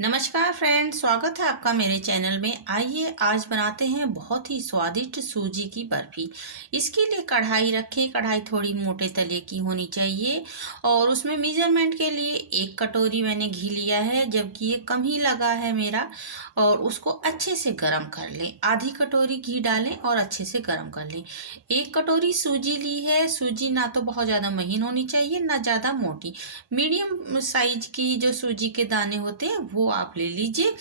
नमस्कार फ्रेंड, स्वागत है आपका मेरे चैनल में। आइए आज बनाते हैं बहुत ही स्वादिष्ट सूजी की बर्फी। इसके लिए कढ़ाई रखें। कढ़ाई थोड़ी मोटे तले की होनी चाहिए और उसमें मेजरमेंट के लिए 1 कटोरी मैंने घी लिया है, जबकि ये कम ही लगा है मेरा। और उसको अच्छे से गर्म कर लें। आधी कटोरी घी डालें और अच्छे से गर्म कर लें। 1 कटोरी सूजी ली है। सूजी ना तो बहुत ज़्यादा महीन होनी चाहिए, ना ज़्यादा मोटी। मीडियम साइज की जो सूजी के दाने होते हैं वो आप ले लीजिए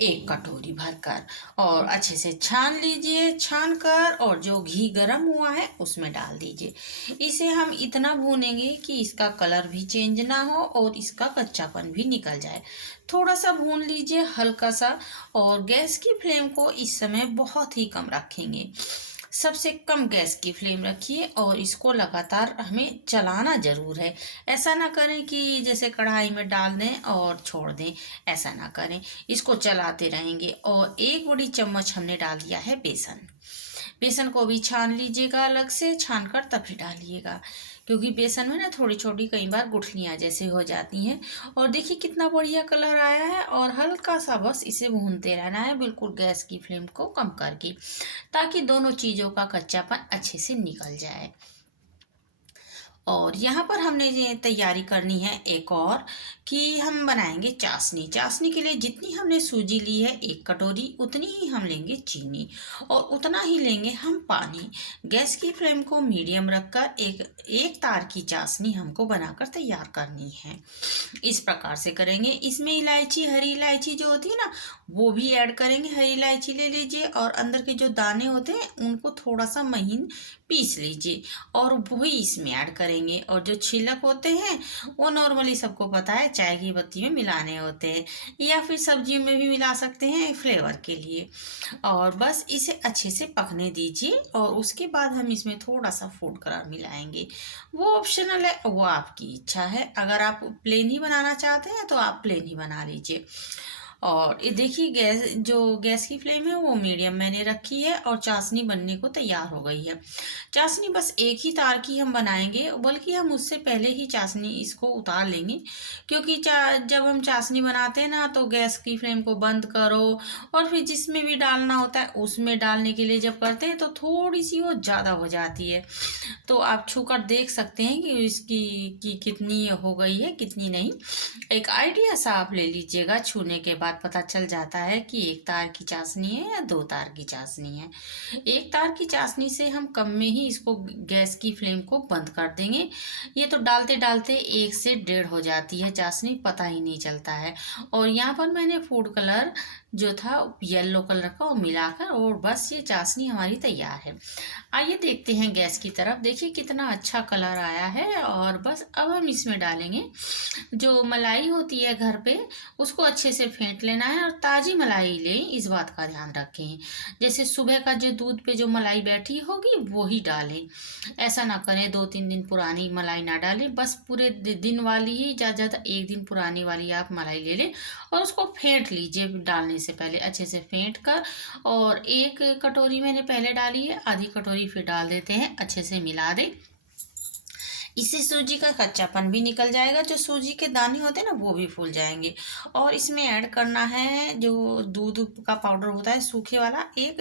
1 कटोरी भरकर, और अच्छे से छान लीजिए। छान कर और जो घी गर्म हुआ है उसमें डाल दीजिए। इसे हम इतना भूनेंगे कि इसका कलर भी चेंज ना हो और इसका कच्चापन भी निकल जाए। थोड़ा सा भून लीजिए, हल्का सा। और गैस की फ्लेम को इस समय बहुत ही कम रखेंगे। सबसे कम गैस की फ्लेम रखिए और इसको लगातार हमें चलाना ज़रूर है। ऐसा ना करें कि जैसे कढ़ाई में डाल दें और छोड़ दें, ऐसा ना करें। इसको चलाते रहेंगे। और 1 बड़ी चम्मच हमने डाल दिया है बेसन। बेसन को भी छान लीजिएगा, अलग से छान कर तभी डालिएगा, क्योंकि बेसन में ना थोड़ी छोटी कई बार गुठलियाँ जैसे हो जाती हैं। और देखिए कितना बढ़िया कलर आया है। और हल्का सा बस इसे भूनते रहना है, बिल्कुल गैस की फ्लेम को कम करके, ताकि दोनों चीज़ों का कच्चापन अच्छे से निकल जाए। और यहाँ पर हमने ये तैयारी करनी है एक और, कि हम बनाएंगे चाशनी। चाशनी के लिए जितनी हमने सूजी ली है 1 कटोरी, उतनी ही हम लेंगे चीनी और उतना ही लेंगे हम पानी। गैस की फ्लेम को मीडियम रखकर एक एक तार की चाशनी हमको बनाकर तैयार करनी है। इस प्रकार से करेंगे। इसमें इलायची, हरी इलायची जो होती है ना, वो भी ऐड करेंगे। हरी इलायची ले लीजिए और अंदर के जो दाने होते हैं उनको थोड़ा सा महीन पीस लीजिए और वही इसमें ऐड करेंगे। और जो छिलक होते हैं वो नॉर्मली सबको पता है, चाय की पत्ती में मिलाने होते हैं या फिर सब्जियों में भी मिला सकते हैं फ्लेवर के लिए। और बस इसे अच्छे से पकने दीजिए और उसके बाद हम इसमें थोड़ा सा फूड कलर मिलाएंगे। वो ऑप्शनल है, वो आपकी इच्छा है। अगर आप प्लेन ही बनाना चाहते हैं तो आप प्लेन ही बना लीजिए। और ये देखिए गैस की फ्लेम है वो मीडियम मैंने रखी है और चाशनी बनने को तैयार हो गई है। चाशनी बस एक ही तार की हम बनाएंगे, बल्कि हम उससे पहले ही चाशनी इसको उतार लेंगे, क्योंकि जब हम चाशनी बनाते हैं ना तो गैस की फ्लेम को बंद करो और फिर जिसमें भी डालना होता है उसमें डालने के लिए जब करते हैं तो थोड़ी सी वो ज़्यादा हो जाती है। तो आप छूकर देख सकते हैं कि इसकी कितनी हो गई है, कितनी नहीं। एक आइडिया सा आप ले लीजिएगा। छूने के बाद पता चल जाता है कि 1 तार की चाशनी है या 2 तार की चाशनी है। 1 तार की चाशनी से हम कम में ही इसको गैस की फ्लेम को बंद कर देंगे। ये तो डालते डालते 1 से 1.5 हो जाती है चाशनी, पता ही नहीं चलता है। और यहाँ पर मैंने फूड कलर जो था येलो कलर का वो मिलाकर, और बस ये चाशनी हमारी तैयार है। आइए देखते हैं गैस की तरफ। देखिए कितना अच्छा कलर आया है। और बस अब हम इसमें डालेंगे जो मलाई होती है घर पे, उसको अच्छे से फेंट लेना है और ताज़ी मलाई लें, इस बात का ध्यान रखें। जैसे सुबह का जो दूध पे जो मलाई बैठी होगी वो ही डालें। ऐसा ना करें 2-3 दिन पुरानी मलाई ना डालें। बस पूरे दिन वाली ही, ज़्यादा ज़्यादा 1 दिन पुरानी वाली आप मलाई ले लें और उसको फेंट लीजिए डालने से पहले अच्छे से फेंट कर। और 1 कटोरी मैंने पहले डाली है, आधी कटोरी फिर डाल देते हैं, अच्छे से मिला दें। इससे सूजी का कच्चापन भी निकल जाएगा। जो सूजी के दाने होते हैं ना वो भी फूल जाएंगे। और इसमें ऐड करना है जो दूध का पाउडर होता है सूखे वाला, 1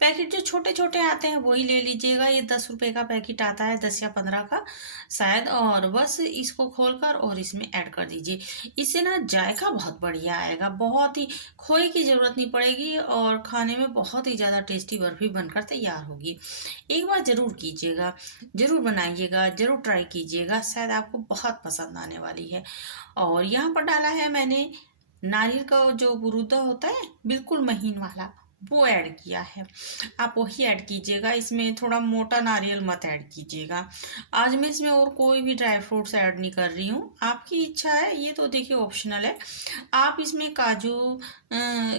पैकेट जो छोटे छोटे आते हैं वही ले लीजिएगा। ये 10 रुपए का पैकेट आता है, 10 या 15 का शायद। और बस इसको खोलकर और इसमें ऐड कर दीजिए। इससे ना जायका बहुत बढ़िया आएगा, बहुत ही खोए की ज़रूरत नहीं पड़ेगी और खाने में बहुत ही ज़्यादा टेस्टी बर्फी बनकर तैयार होगी। एक बार ज़रूर कीजिएगा, ज़रूर बनाइएगा, ज़रूर ट्राई कीजिएगा, शायद आपको बहुत पसंद आने वाली है। और यहाँ पर डाला है मैंने नारियल का जो बुरूदा होता है बिल्कुल महीन वाला, वो ऐड किया है। आप वही ऐड कीजिएगा, इसमें थोड़ा मोटा नारियल मत ऐड कीजिएगा। आज मैं इसमें और कोई भी ड्राई फ्रूट्स ऐड नहीं कर रही हूँ, आपकी इच्छा है, ये तो देखिए ऑप्शनल है। आप इसमें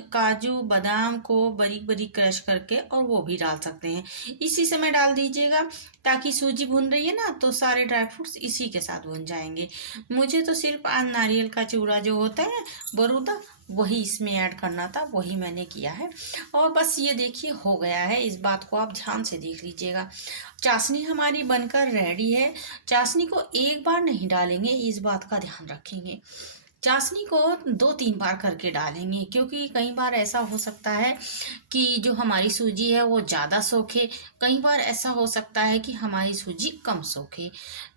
काजू बादाम को बारीक बारीक क्रश करके और वो भी डाल सकते हैं, इसी समय डाल दीजिएगा, ताकि सूजी भून रही है ना तो सारे ड्राई फ्रूट्स इसी के साथ भून जाएंगे। मुझे तो सिर्फ आज नारियल का चूड़ा जो होता है बरूदा, वही इसमें ऐड करना था, वही मैंने किया है। और बस ये देखिए हो गया है, इस बात को आप ध्यान से देख लीजिएगा। चाशनी हमारी बनकर रेडी है। चाशनी को एक बार नहीं डालेंगे, इस बात का ध्यान रखेंगे। चाशनी को 2-3 बार करके डालेंगे, क्योंकि कई बार ऐसा हो सकता है कि जो हमारी सूजी है वो ज़्यादा सोखे, कई बार ऐसा हो सकता है कि हमारी सूजी कम सोखे।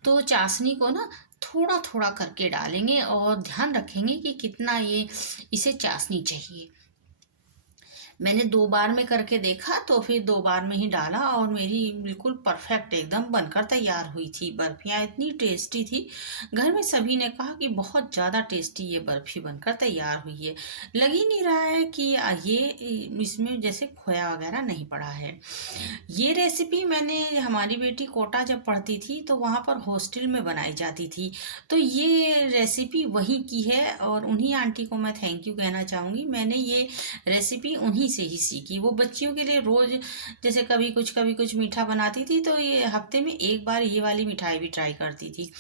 तो चाशनी को ना थोड़ा-थोड़ा करके डालेंगे और ध्यान रखेंगे कि कितना ये इसे चाशनी चाहिए। मैंने 2 बार में करके देखा तो फिर 2 बार में ही डाला और मेरी बिल्कुल परफेक्ट एकदम बनकर तैयार हुई थी। बर्फियाँ इतनी टेस्टी थी, घर में सभी ने कहा कि बहुत ज़्यादा टेस्टी ये बर्फी बनकर तैयार हुई है। लग ही नहीं रहा है कि इसमें जैसे खोया वगैरह नहीं पड़ा है। ये रेसिपी मैंने हमारी बेटी कोटा जब पढ़ती थी तो वहाँ पर हॉस्टल में बनाई जाती थी। तो ये रेसिपी वहीं की है और उन्हीं आंटी को मैं थैंक यू कहना चाहूँगी। मैंने ये रेसिपी उन्हीं से ही सीखी। वो बच्चियों के लिए रोज़ जैसे कभी कुछ मीठा बनाती थी तो ये हफ्ते में 1 बार ये वाली मिठाई भी ट्राई करती थी।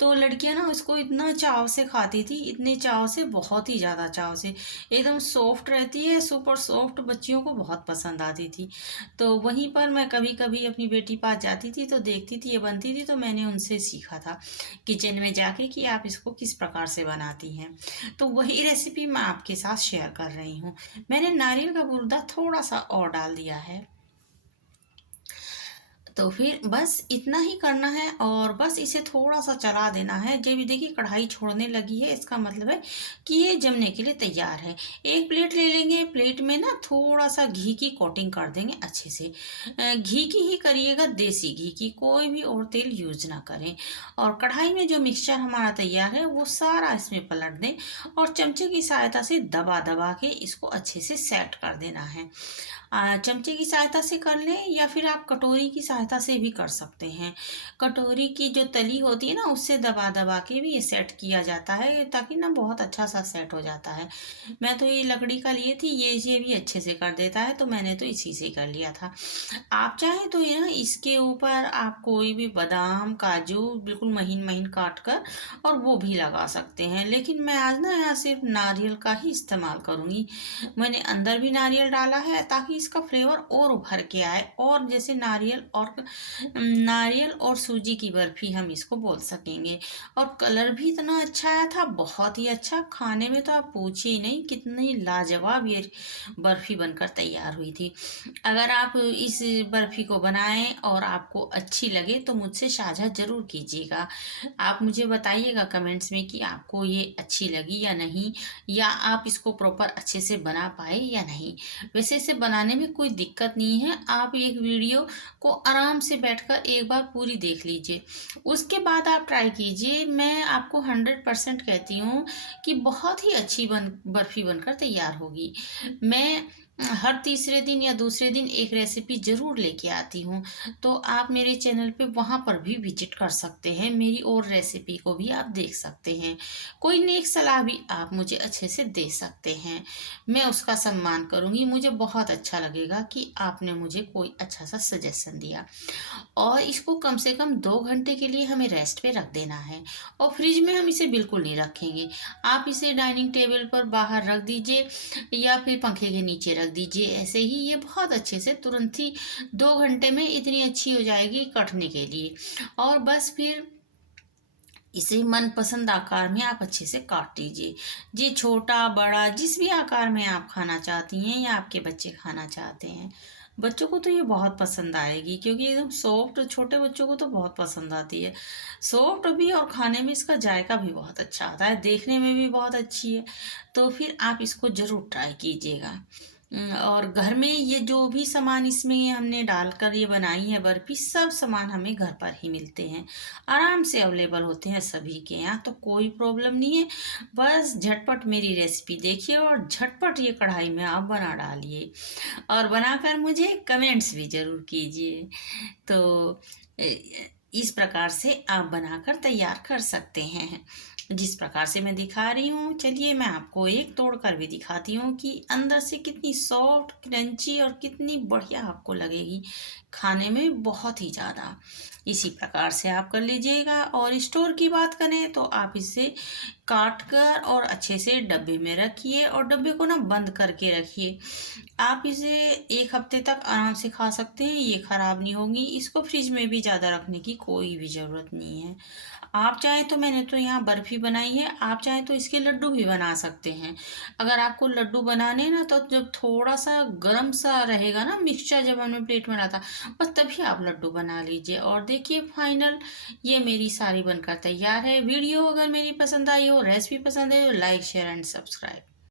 तो लड़कियाँ ना उसको इतना चाव से खाती थी, इतने चाव से, बहुत ही ज़्यादा चाव से। एकदम सॉफ्ट रहती है, सुपर सॉफ्ट, बच्चियों को बहुत पसंद आती थी। तो वहीं पर मैं कभी-कभी अपनी बेटी पास जाती थी तो देखती थी ये बनती थी तो मैंने उनसे सीखा था किचन में जाके कि आप इसको किस प्रकार से बनाती हैं। तो वही रेसिपी मैं आपके साथ शेयर कर रही हूँ। मैंने नारियल का बुर्दा थोड़ा-सा और डाल दिया है। तो फिर बस इतना ही करना है और बस इसे थोड़ा-सा चला देना है। जब ये देखिए कढ़ाई छोड़ने लगी है, इसका मतलब है कि ये जमने के लिए तैयार है। एक प्लेट ले लेंगे, प्लेट में ना थोड़ा-सा घी की कोटिंग कर देंगे अच्छे से। घी की ही करिएगा, देसी घी की, कोई भी और तेल यूज़ ना करें। और कढ़ाई में जो मिक्सचर हमारा तैयार है, वो सारा इसमें पलट दें और चमचे की सहायता से दबा-दबा के इसको अच्छे से सेट कर देना है। चमचे की सहायता से कर लें या फिर आप कटोरी की सहायता से भी कर सकते हैं। कटोरी की जो तली होती है ना उससे दबा-दबा के भी ये सेट किया जाता है ताकि ना बहुत अच्छा-सा सेट हो जाता है। मैं तो ये लकड़ी का लिए थी, ये भी अच्छे से कर देता है तो मैंने तो इसी से कर लिया था। आप चाहें तो ये ना इसके ऊपर आप कोई भी बादाम, काजू बिल्कुल महीन-महीन काट कर और वो भी लगा सकते हैं। लेकिन मैं आज ना यहाँ सिर्फ़ नारियल का ही इस्तेमाल करूँगी। मैंने अंदर भी नारियल डाला है ताकि इसका फ्लेवर और उभर के आए और जैसे नारियल और सूजी की बर्फी हम इसको बोल सकेंगे। और कलर भी इतना अच्छा आया था, बहुत ही अच्छा। खाने में तो आप पूछिए ही नहीं, कितनी लाजवाब ये बर्फी बनकर तैयार हुई थी। अगर आप इस बर्फी को बनाएं और आपको अच्छी लगे तो मुझसे साझा ज़रूर कीजिएगा। आप मुझे बताइएगा कमेंट्स में कि आपको ये अच्छी लगी या नहीं, या आप इसको प्रॉपर अच्छे से बना पाए या नहीं। वैसे इसे बनाने में कोई दिक्कत नहीं है, आप एक वीडियो को आराम से बैठकर एक बार पूरी देख लीजिए, उसके बाद आप ट्राई कीजिए। मैं आपको 100% कहती हूँ कि बहुत ही अच्छी बर्फी बनकर तैयार होगी। मैं हर तीसरे दिन या दूसरे दिन एक रेसिपी ज़रूर लेके आती हूँ, तो आप मेरे चैनल पे वहाँ पर भी विजिट कर सकते हैं, मेरी और रेसिपी को भी आप देख सकते हैं। कोई नेक सलाह भी आप मुझे अच्छे से दे सकते हैं, मैं उसका सम्मान करूँगी। मुझे बहुत अच्छा लगेगा कि आपने मुझे कोई अच्छा सा सजेशन दिया। और इसको कम से कम 2 घंटे के लिए हमें रेस्ट पे रख देना है और फ्रिज में हम इसे बिल्कुल नहीं रखेंगे। आप इसे डाइनिंग टेबल पर बाहर रख दीजिए या फिर पंखे के नीचे रख दीजिए। ऐसे ही ये बहुत अच्छे से तुरंत ही 2 घंटे में इतनी अच्छी हो जाएगी कटने के लिए। और बस फिर इसे मनपसंद आकार में आप अच्छे से काट लीजिए। जी, छोटा बड़ा जिस भी आकार में आप खाना चाहती हैं या आपके बच्चे खाना चाहते हैं। बच्चों को तो ये बहुत पसंद आएगी क्योंकि एकदम सॉफ्ट, छोटे बच्चों को तो बहुत पसंद आती है। सॉफ्ट भी और खाने में इसका जायका भी बहुत अच्छा आता है, देखने में भी बहुत अच्छी है। तो फिर आप इसको ज़रूर ट्राई कीजिएगा। और घर में ये जो भी सामान इसमें हमने डालकर ये बनाई है बर्फी, सब सामान हमें घर पर ही मिलते हैं, आराम से अवेलेबल होते हैं सभी के यहाँ, तो कोई प्रॉब्लम नहीं है। बस झटपट मेरी रेसिपी देखिए और झटपट ये कढ़ाई में आप बना डालिए और बनाकर मुझे कमेंट्स भी ज़रूर कीजिए। तो इस प्रकार से आप बनाकर तैयार कर सकते हैं जिस प्रकार से मैं दिखा रही हूँ। चलिए मैं आपको एक तोड़ कर भी दिखाती हूँ कि अंदर से कितनी सॉफ्ट, क्रंची और कितनी बढ़िया आपको लगेगी, खाने में बहुत ही ज़्यादा। इसी प्रकार से आप कर लीजिएगा। और स्टोर की बात करें तो आप इसे काट कर और अच्छे से डब्बे में रखिए और डब्बे को ना बंद करके रखिए। आप इसे 1 हफ्ते तक आराम से खा सकते हैं, ये ख़राब नहीं होगी। इसको फ्रिज में भी ज़्यादा रखने की कोई भी ज़रूरत नहीं है। आप चाहें तो मैंने तो यहाँ बर्फ़ी बनाई है, आप चाहें तो इसके लड्डू भी बना सकते हैं। अगर आपको लड्डू बनाने हैं ना, तो जब थोड़ा-सा गरम-सा रहेगा ना मिक्सचर, जब हमने प्लेट में डाला था, बस तभी आप लड्डू बना लीजिए। और देखिए फाइनल ये मेरी सारी बनकर तैयार है। वीडियो अगर मेरी पसंद आई हो, रेसिपी पसंद है, तो लाइक, शेयर एंड सब्सक्राइब।